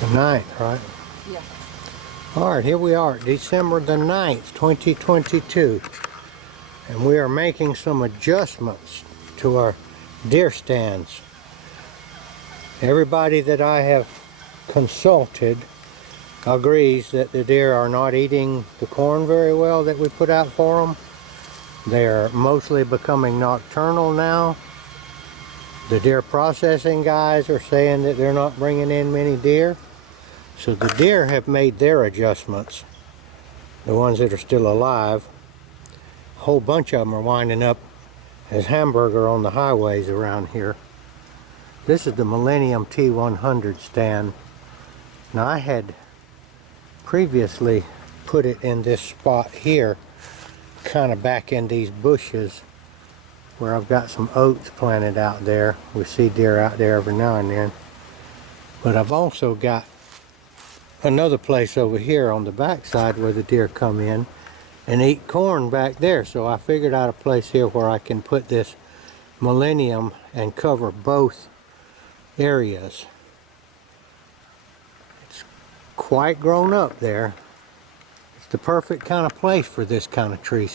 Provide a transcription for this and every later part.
The 9th, right? Yeah. Alright, here we are, December the 9th, 2022. And we are making some adjustments to our deer stands. Everybody that I have consulted agrees that the deer are not eating the corn very well that we put out for them. They are mostly becoming nocturnal now. The deer processing guys are saying that they're not bringing in many deer. So the deer have made their adjustments. The ones that are still alive. A whole bunch of them are winding up as hamburger on the highways around here. This is the Millennium T-100 stand. Now I had previously put it in this spot here, kind of back in these bushes where I've got some oats planted out there. We see deer out there every now and then. But I've also got another place over here on the back side where the deer come in and eat corn back there. So I figured out a place here where I can put this Millennium and cover both areas. It's quite grown up there. It's the perfect kind of place for this kind of tree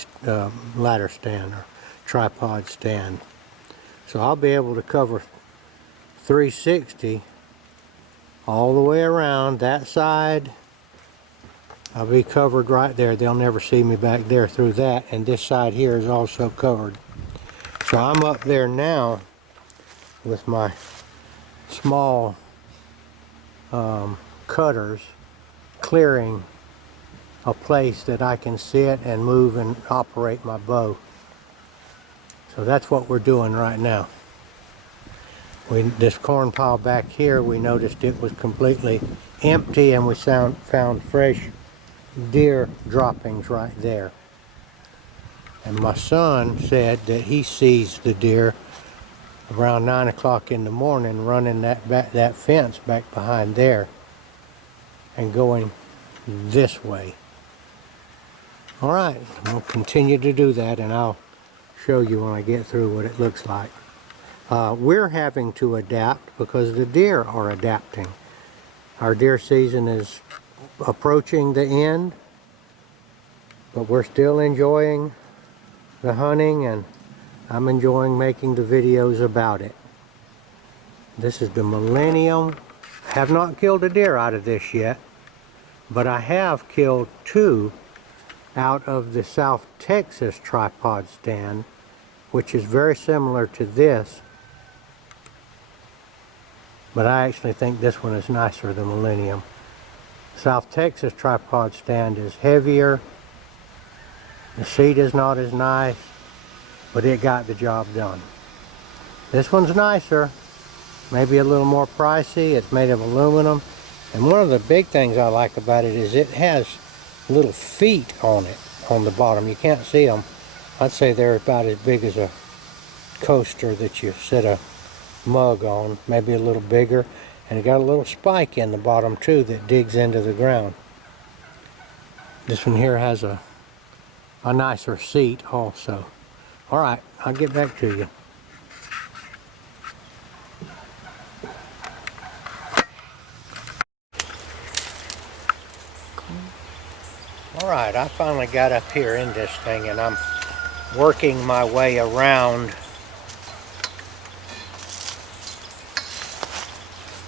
ladder stand or tripod stand. So I'll be able to cover 360 all the way around that side. I'll be covered right there. They'll never see me back there through that. And this side here is also covered. So I'm up there now with my small cutters clearing a place that I can sit and move and operate my bow. So that's what we're doing right now. This corn pile back here, we noticed it was completely empty, and we found fresh deer droppings right there. And my son said that he sees the deer around 9 o'clock in the morning running that fence back behind there and going this way. Alright, we'll continue to do that, and I'll show you when I get through what it looks like. We're having to adapt because the deer are adapting. Our deer season is approaching the end, but we're still enjoying the hunting, and I'm enjoying making the videos about it. This is the Millennium. I have not killed a deer out of this yet, but I have killed 2 out of the South Texas tripod stand, which is very similar to this. But I actually think this one is nicer than Millennium. South Texas tripod stand is heavier. The seat is not as nice, but it got the job done. This one's nicer, maybe a little more pricey. It's made of aluminum. And one of the big things I like about it is it has little feet on it, on the bottom. You can't see them. I'd say they're about as big as a coaster that you set a mug on, maybe a little bigger, and it got a little spike in the bottom too that digs into the ground. This one here has a nicer seat also. Alright, I'll get back to you. Alright, I finally got up here in this thing, and I'm working my way around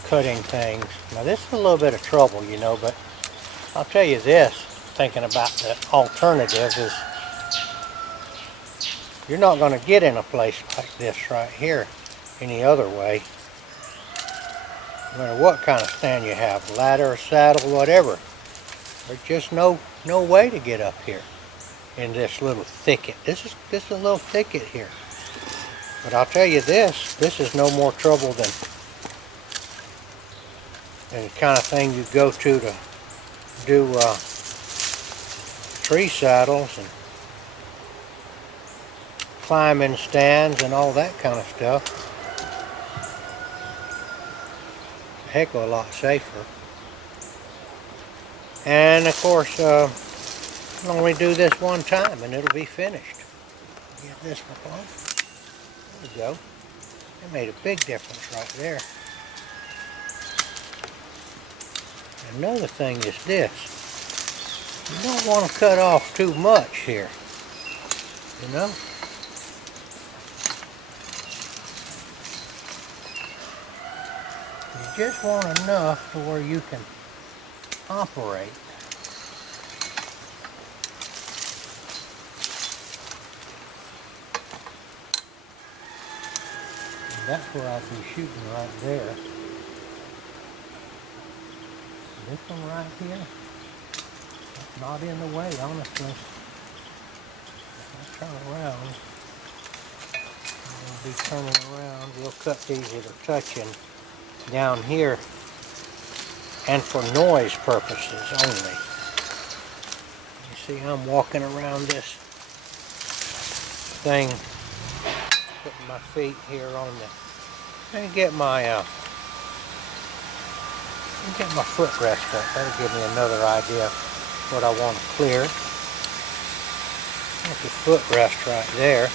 cutting things. Now this is a little bit of trouble, you know, but I'll tell you this, thinking about the alternative, is you're not going to get in a place like this right here any other way. No matter what kind of stand you have, ladder, saddle, whatever. There's just no way to get up here in this little thicket. This is a little thicket here. But I'll tell you this is no more trouble than the kind of thing you go to do tree saddles and climbing stands and all that kind of stuff. A heck of a lot safer. And of course, I'll only do this one time and it'll be finished. Get this one off. There we go. It made a big difference right there. Another thing is this. You don't want to cut off too much here. You know? You just want enough to where you can operate. And that's where I'll be shooting right there. This one right here, that's not in the way, honestly. If I turn around, I'm going to be turning around. We'll cut these that are touching down here, and for noise purposes only. You see, I'm walking around this thing, putting my feet here on the, and get my footrest up. That'll give me another idea of what I want to clear. Got the footrest right there.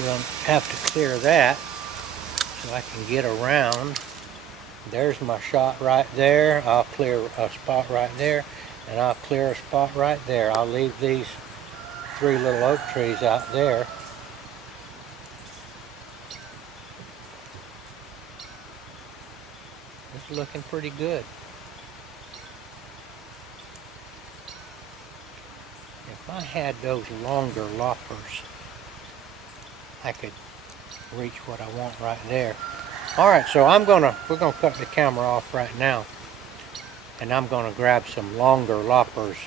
We'll have to clear that so I can get around. There's my shot right there. I'll clear a spot right there, and I'll clear a spot right there. I'll leave these 3 little oak trees out there. It's looking pretty good. If I had those longer loppers, I could reach what I want right there. Alright, so we're gonna cut the camera off right now, and I'm gonna grab some longer loppers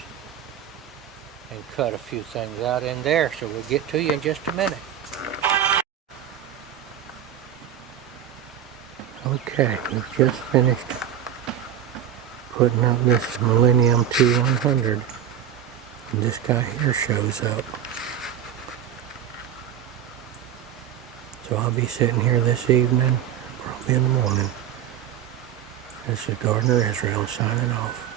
and cut a few things out in there, so we'll get to you in just a minute. Okay, we've just finished putting up this Millennium T-100, and this guy here shows up. So I'll be sitting here this evening, probably in the morning. This is Gardner Israel signing off.